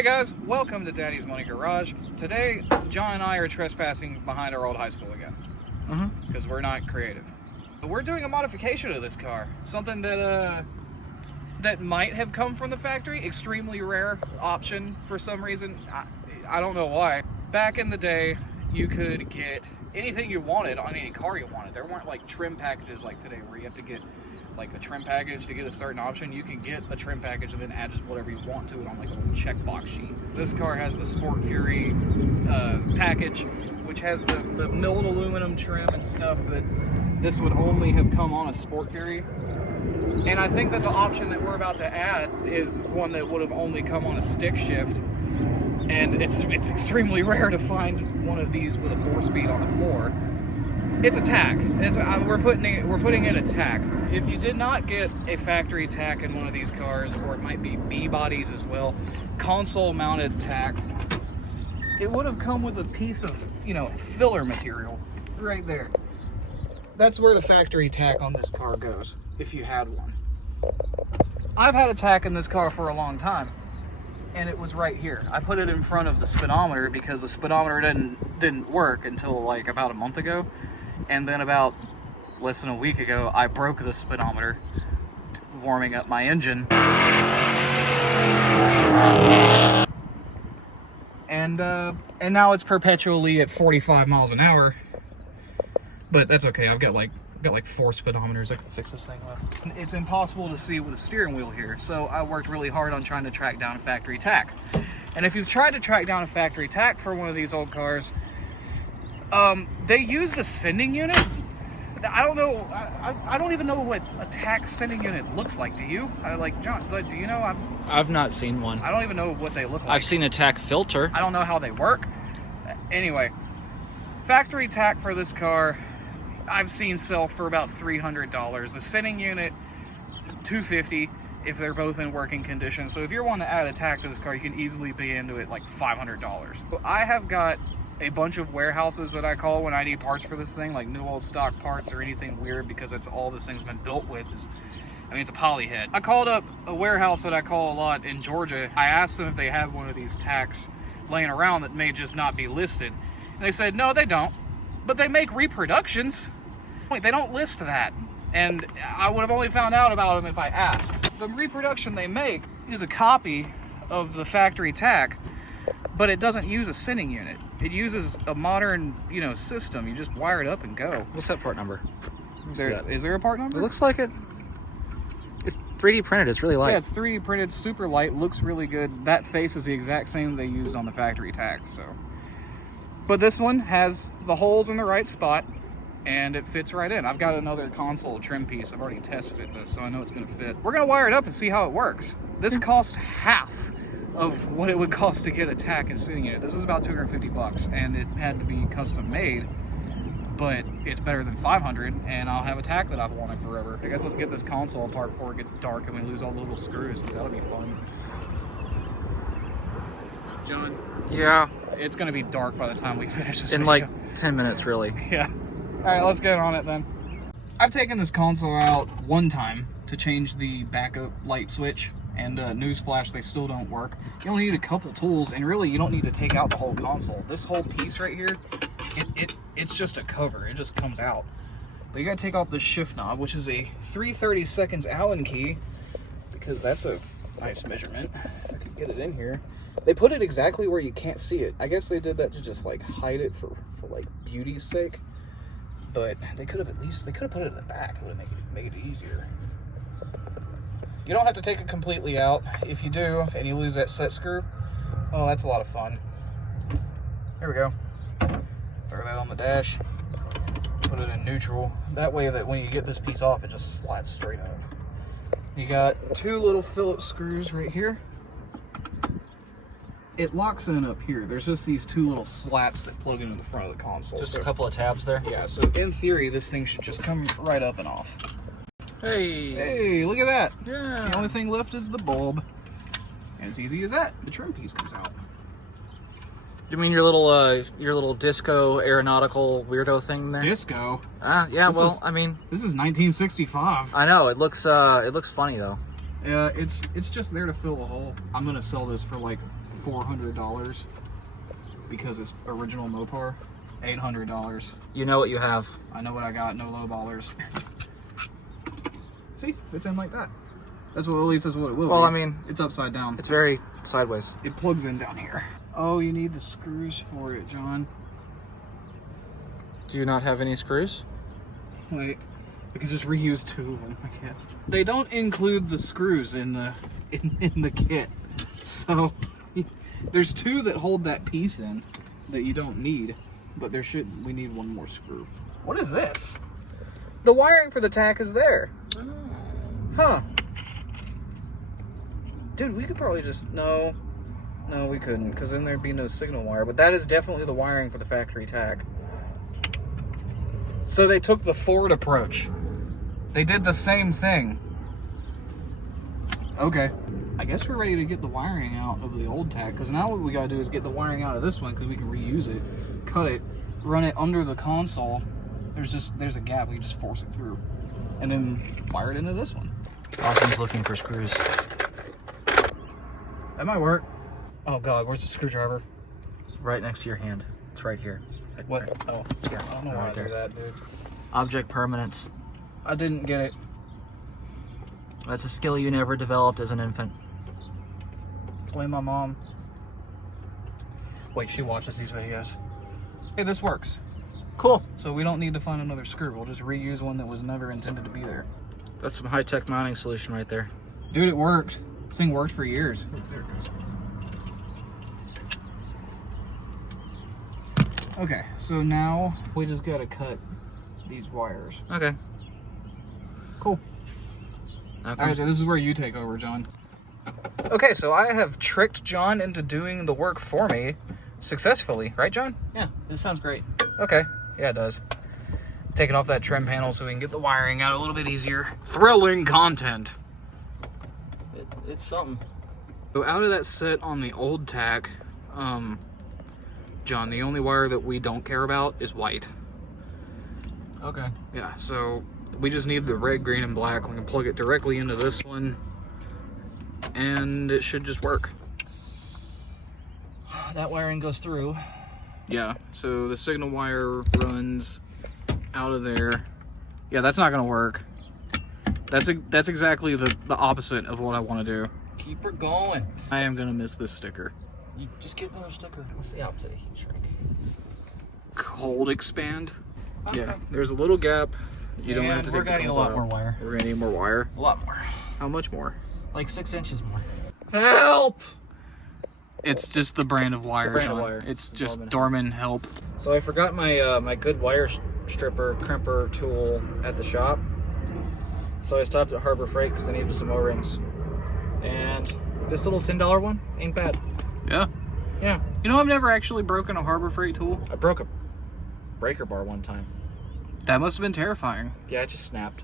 Hey guys, welcome to Daddy's Money Garage. Today, John and I are trespassing behind our old high school again. Because we're not creative. But we're doing a modification of this car. Something that might have come from the factory. Extremely rare option for some reason. I don't know why. Back in the day, you could get anything you wanted on any car you wanted. There weren't like trim packages like today where you have to get like a trim package to get a certain option. You can get a trim package and then add just whatever you want to it on like a little checkbox sheet. This car has the Sport Fury package, which has the milled aluminum trim and stuff that this would only have come on a Sport Fury. And I think that the option that we're about to add is one that would have only come on a stick shift. And it's extremely rare to find one of these with a 4-speed on the floor. It's a tack. We're putting in a tack. If you did not get a factory tack in one of these cars, or it might be B bodies as well, console mounted tack, it would have come with a piece of, filler material right there. That's where the factory tack on this car goes, if you had one. I've had a tack in this car for a long time, and it was right here. I put it in front of the speedometer because the speedometer didn't work until like about a month ago. And then about less than a week ago, I broke the speedometer warming up my engine. And now it's perpetually at 45 miles an hour. But that's okay. I've got like 4 speedometers I can fix this thing with. It's impossible to see with a steering wheel here, so I worked really hard on trying to track down a factory tack. And if you've tried to track down a factory tack for one of these old cars, they used a sending unit. I don't know. I don't even know what a tack sending unit looks like. Do you? John, do you know? I've not seen one. I don't even know what they look like. I've seen a tack filter. I don't know how they work. Anyway, factory tack for this car, I've seen sell for about $300. The sending unit, $250 if they're both in working condition. So if you're wanting to add a tack to this car, you can easily be into it like $500. So I have got a bunch of warehouses that I call when I need parts for this thing, like new old stock parts or anything weird, because that's all this thing's been built with. It's a poly head. I called up a warehouse that I call a lot in Georgia. I asked them if they have one of these tacks laying around that may just not be listed. And they said, no, they don't. But they make reproductions. They don't list that. And I would have only found out about them if I asked. The reproduction they make is a copy of the factory tack, but it doesn't use a sending unit. It uses a modern, system. You just wire it up and go. What's that part number? Is there a part number? It looks like it. It's 3D printed. It's really light. Yeah, it's 3D printed, super light, looks really good. That face is the exact same they used on the factory tack, so. But this one has the holes in the right spot, and it fits right in. I've got another console trim piece. I've already test fit this, so I know it's gonna fit. We're gonna wire it up and see how it works. This cost half of what it would cost to get a tack and sending unit. This is about $250, and it had to be custom made, but it's better than $500, and I'll have a tack that I've wanted forever. I guess let's get this console apart before it gets dark and we lose all the little screws, because that'll be fun. John? Yeah. It's gonna be dark by the time we finish this video. In like 10 minutes, really. Yeah. All right, let's get on it then. I've taken this console out one time to change the backup light switch, and newsflash, they still don't work. You only need a couple tools, and really you don't need to take out the whole console. This whole piece right here, it's just a cover. It just comes out. But you gotta take off this shift knob, which is a 3/32 Allen key, because that's a nice measurement. If I can get it in here. They put it exactly where you can't see it. I guess they did that to just like hide it for like beauty's sake. But they could have put it in the back. It would have made it easier. You don't have to take it completely out. If you do, and you lose that set screw, oh, that's a lot of fun. There we go. Throw that on the dash. Put it in neutral. That way that when you get this piece off, it just slides straight up. You got 2 little Phillips screws right here. It locks in up here. There's just these 2 little slats that plug into the front of the console. Just a couple of tabs there. Yeah, so in theory, this thing should just come right up and off. Hey. Hey, look at that. Yeah. The only thing left is the bulb. And it's easy as that. The trim piece comes out. You mean your little disco aeronautical weirdo thing there? Disco? Yeah, this is 1965. I know, it looks funny though. Yeah, it's just there to fill a hole. I'm gonna sell this for like $400 because it's original Mopar. $800. You know what you have. I know what I got. No low ballers. See, fits in like that. That's what, at least that's what it will be. Well, I mean, it's upside down. It's very sideways. It plugs in down here. Oh, you need the screws for it, John. Do you not have any screws? Wait, I could just reuse 2 of them, I guess. They don't include the screws in the in the kit, so there's 2 that hold that piece in that you don't need, but we need 1 more screw. What is this? The wiring for the tack is there. Oh. Huh. Dude, we could probably just... No, we couldn't, because then there'd be no signal wire. But that is definitely the wiring for the factory tack. So they took the Ford approach. They did the same thing. Okay. I guess we're ready to get the wiring out of the old tack, because now what we gotta do is get the wiring out of this one, because we can reuse it, cut it, run it under the console. There's a gap, we can just force it through. And then wire it into this one. Austin's looking for screws. That might work. Oh God, where's the screwdriver? Right next to your hand. It's right here. What? Right. Oh, Yeah, I don't know why I do that, dude. Object permanence. I didn't get it. That's a skill you never developed as an infant. Blame my mom. Wait, she watches these videos. Hey, this works. Cool. So we don't need to find another screw. We'll just reuse one that was never intended to be there. That's some high-tech mounting solution right there. Dude, it worked. This thing worked for years. There it goes. Okay, so now we just gotta cut these wires. Okay. Cool. Now Alright, so this is where you take over, John. Okay, so I have tricked John into doing the work for me successfully. Right, John? Yeah, this sounds great. Okay. Yeah, it does. Taking off that trim panel so we can get the wiring out a little bit easier. Thrilling content. It's something. So out of that set on the old tack, John, the only wire that we don't care about is white. Okay. Yeah, so we just need the red, green, and black. We can plug it directly into this one, and it should just work. That wiring goes through. Yeah, so the signal wire runs out of there. Yeah, that's not gonna work. That's exactly the opposite of what I want to do. Keep her going. I am gonna miss this sticker. You just get another sticker. What's the opposite of heat shrink? Cold expand. Okay. Yeah, there's a little gap. You don't have to take the need a lot more wire. We're gonna need more wire. A lot more. How much more? Like 6 inches more. Help! It's just the brand of wire, brand of John. wire. It's just Dorman. Dorman help. So I forgot my my good wire stripper crimper tool at the shop. So I stopped at Harbor Freight because I needed some O-rings. And this little $10 one ain't bad. Yeah. Yeah. You know, I've never actually broken a Harbor Freight tool. I broke a breaker bar one time. That must have been terrifying. Yeah, it just snapped.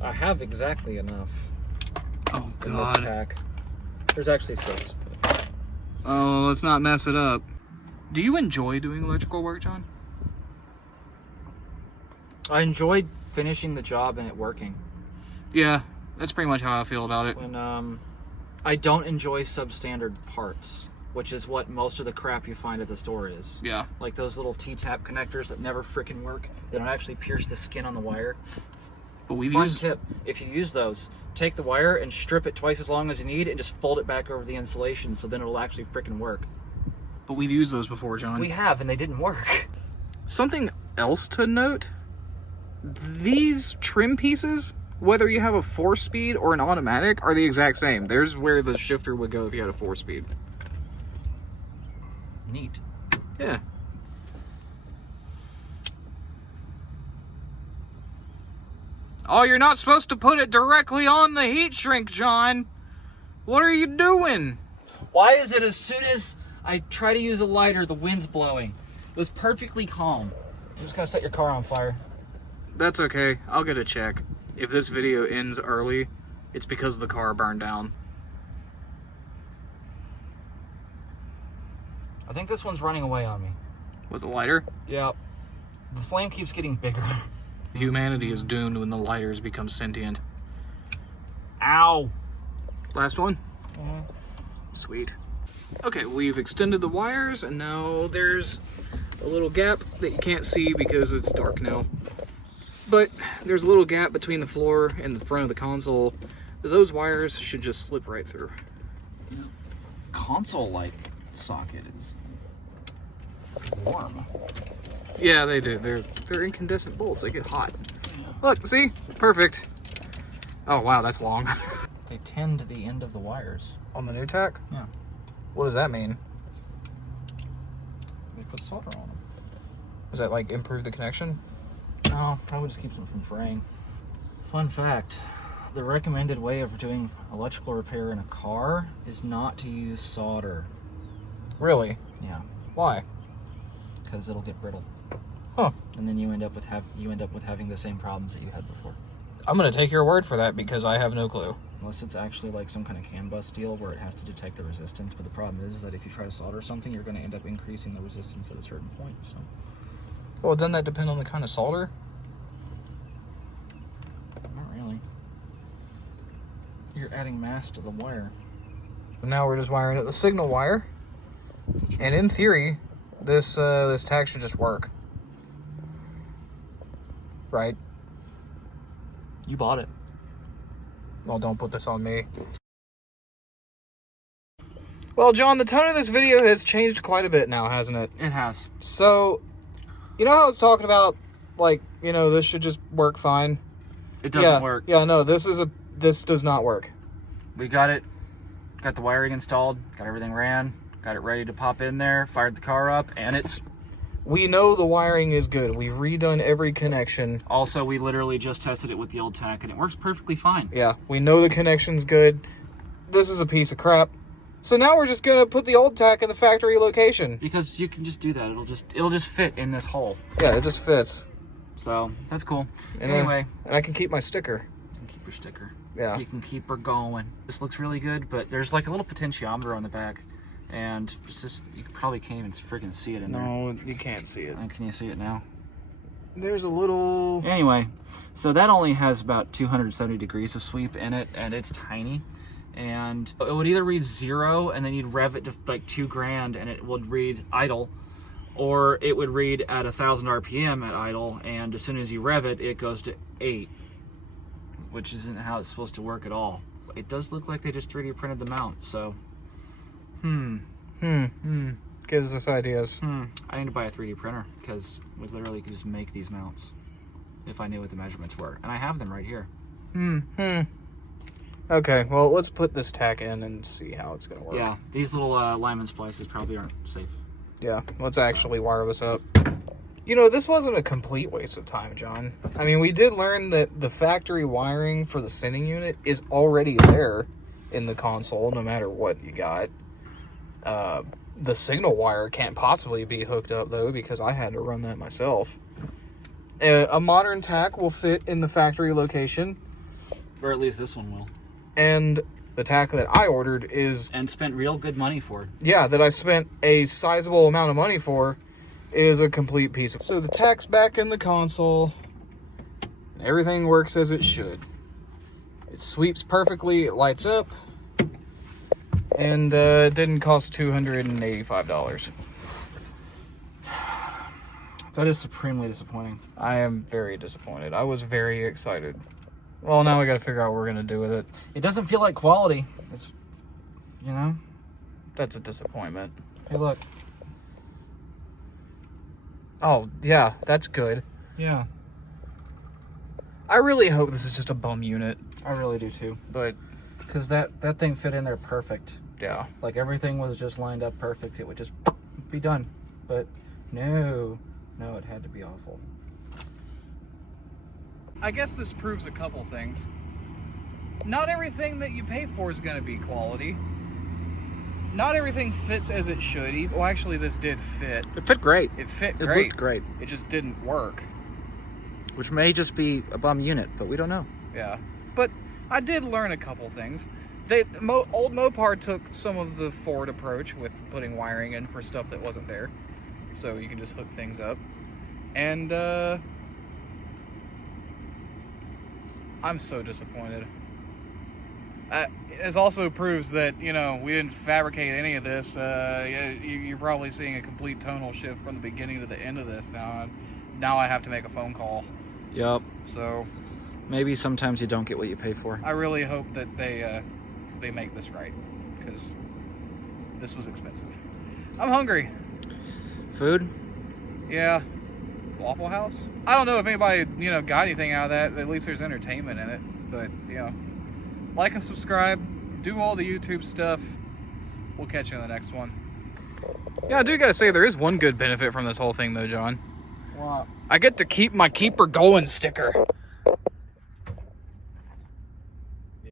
I have exactly enough Oh, in this God. pack. There's actually 6. But... Oh, let's not mess it up. Do you enjoy doing electrical work, John? I enjoyed finishing the job and it working. Yeah, that's pretty much how I feel about it. When I don't enjoy substandard parts, which is what most of the crap you find at the store is. Yeah. Like those little T-tap connectors that never freaking work. They don't actually pierce the skin on the wire. But we've Fun used... tip, if you use those, take the wire and strip it twice as long as you need and just fold it back over the insulation so then it'll actually freaking work. But we've used those before, John. We have, and they didn't work. Something else to note, these trim pieces, whether you have a 4-speed or an automatic, are the exact same. There's where the shifter would go if you had a 4-speed. Neat. Yeah. Oh, you're not supposed to put it directly on the heat shrink, John. What are you doing? Why is it as soon as I try to use a lighter, the wind's blowing? It was perfectly calm. I'm just gonna set your car on fire. That's okay. I'll get a check. If this video ends early, it's because the car burned down. I think this one's running away on me. With a lighter? Yeah. The flame keeps getting bigger. Humanity is doomed when the lighters become sentient. Ow. Last one? Sweet. Okay, we've extended the wires, and now there's a little gap that you can't see because it's dark now. But there's a little gap between the floor and the front of the console. Those wires should just slip right through. Console light socket is warm. Yeah, they do. They're incandescent bulbs. They get hot. Look, see? Perfect. Oh, wow, that's long. They tend the end of the wires. On the new tack? Yeah. What does that mean? They put solder on them. Does that, like, improve the connection? No, probably just keeps them from fraying. Fun fact, the recommended way of doing electrical repair in a car is not to use solder. Really? Yeah. Why? Because it'll get brittle. Huh. And then you end up with having the same problems that you had before. I'm gonna take your word for that because I have no clue. Unless it's actually like some kind of CAN bus deal where it has to detect the resistance. But the problem is that if you try to solder something, you're going to end up increasing the resistance at a certain point. So. Well, doesn't that depend on the kind of solder? Not really. You're adding mass to the wire. Now we're just wiring it the signal wire. And in theory, this tack should just work. Right? You bought it. Well, don't put this on me. Well, John, the tone of this video has changed quite a bit now, hasn't it? It has. So, you know how I was talking about, like, you know, this should just work fine? It doesn't work. Yeah, no, this does not work. We got it. Got the wiring installed. Got everything ran. Got it ready to pop in there. Fired the car up, and it's... We know the wiring is good. We've redone every connection. Also, we literally just tested it with the old tack, and it works perfectly fine. Yeah, we know the connection's good. This is a piece of crap. So now we're just gonna put the old tack in the factory location. Because you can just do that. It'll just fit in this hole. Yeah, it just fits. So, that's cool. And anyway. And I can keep my sticker. You can keep your sticker. Yeah. You can keep her going. This looks really good, but there's like a little potentiometer on the back. And it's just, you probably can't even freaking see it in there. No, you can't see it. Can you see it now? There's a little... Anyway, so that only has about 270 degrees of sweep in it, and it's tiny. And it would either read 0, and then you'd rev it to like 2 grand, and it would read idle. Or it would read at 1,000 RPM at idle, and as soon as you rev it, it goes to 8. Which isn't how it's supposed to work at all. It does look like they just 3D printed the mount, so... Gives us ideas. I need to buy a 3D printer because we literally could just make these mounts if I knew what the measurements were. And I have them right here. Okay, well, let's put this tack in and see how it's going to work. Yeah, these little lineman splices probably aren't safe. Yeah, let's actually wire this up. You know, this wasn't a complete waste of time, John. I mean, we did learn that the factory wiring for the sending unit is already there in the console, no matter what you got. The signal wire can't possibly be hooked up, though, because I had to run that myself. A modern tack will fit in the factory location. Or at least this one will. And the tack that I ordered is... And spent real good money for. Yeah, that I spent a sizable amount of money for is a complete piece of... So the tack's back in the console. Everything works as it should. It sweeps perfectly, it lights up. And it didn't cost $285. That is supremely disappointing. I am very disappointed. I was very excited. Well, now we got to figure out what we're going to do with it. It doesn't feel like quality. It's, you know? That's a disappointment. Hey, look. Oh, yeah, that's good. Yeah. I really hope this is just a bum unit. I really do, too. But... Because that thing fit in there perfect. Yeah. Like, everything was just lined up perfect. It would just be done. But, no. No, it had to be awful. I guess this proves a couple things. Not everything that you pay for is going to be quality. Not everything fits as it should. Well, actually, this did fit. It fit great. It fit great. It looked great. It just didn't work. Which may just be a bum unit, but we don't know. Yeah. But I did learn a couple things. Old Mopar took some of the Ford approach with putting wiring in for stuff that wasn't there. So you can just hook things up. And, I'm so disappointed. It also proves that, you know, we didn't fabricate any of this. You're probably seeing a complete tonal shift from the beginning to the end of this now. Now I have to make a phone call. Yep. So maybe sometimes you don't get what you pay for. I really hope that they make this right, because this was expensive. I'm hungry. Food? Yeah. Waffle House? I don't know if anybody, you know, got anything out of that. At least there's entertainment in it. But, you know, like and subscribe. Do all the YouTube stuff. We'll catch you in the next one. Yeah, I do gotta say, there is one good benefit from this whole thing, though, John. What? I get to keep my Keep Her Going sticker.